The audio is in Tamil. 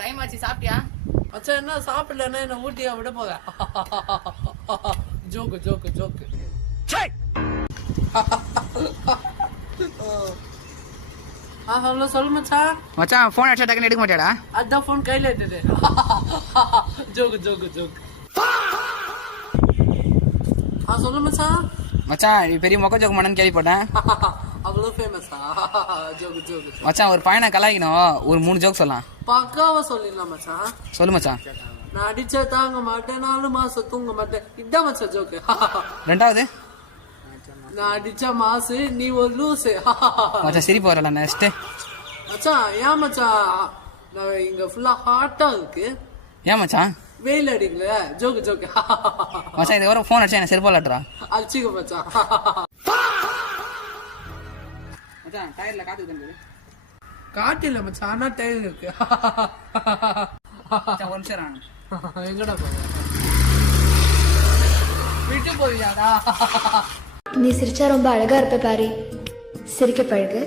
டைம் ஆச்சு சாப்பிட்டியா? மச்சான் என்ன சாப்பிடலன்னா என்ன ஊட்டியா விட போக? Joke joke joke. ஹலோ சொல்லு மச்சான். மச்சான் ஃபோன் அடிச்சா டக்குன்னு எடுக்க மாட்டியாடா? அதான் ஃபோன் கையில எடுத்துட்டு. Joke joke joke. சொல்லு மச்சான். மச்சான் நீ பெரிய மொக்க ஜோக்கு பண்ணன்னு கேள்விப்பட்டேன். அவ்வளோ ஃபேமஸா? Joke joke. மச்சான் ஒரு பையனை கலாய்க்கணும், ஒரு 3 ஜோக் சொல்லலாம். பக்காவா சொல்லிடலாம் மச்சான். சொல்லு மச்சான். நான் அடிச்சா தாங்க மாட்டேன், 4 மாசம் தூங்க மாட்டேன். இதான் மச்சான் ஜோக்கு. ரெண்டாவது, நான் அடிச்சா மாசு, நீ ஒரு லூசு. மச்சான் சிரிப்பு வரல. நெக்ஸ்ட் மச்சான் ஏன் மச்சான் நான் இங்க ஃபுல்லா ஹாட்டா இருக்கு? ஏன் மச்சான்? வெயில் அடிக்கல. Joke joke. மச்சான் இது வர ஃபோன் அடிச்சா என்ன செருப்பால் அட்டுறா? அடிச்சுக்க மச்சான். மச்சான் டயர்ல காத்து தந்தது. காட்டில மச்சான், ஆனா டயர் இருக்கு. மச்சான் ஒரு நிமிஷம் எங்கடா போற? விட்டு போவியாடா? நீ சிரிச்சா ரொம்ப அழகா இருப்ப பாரு. சிரிக்க பழகு.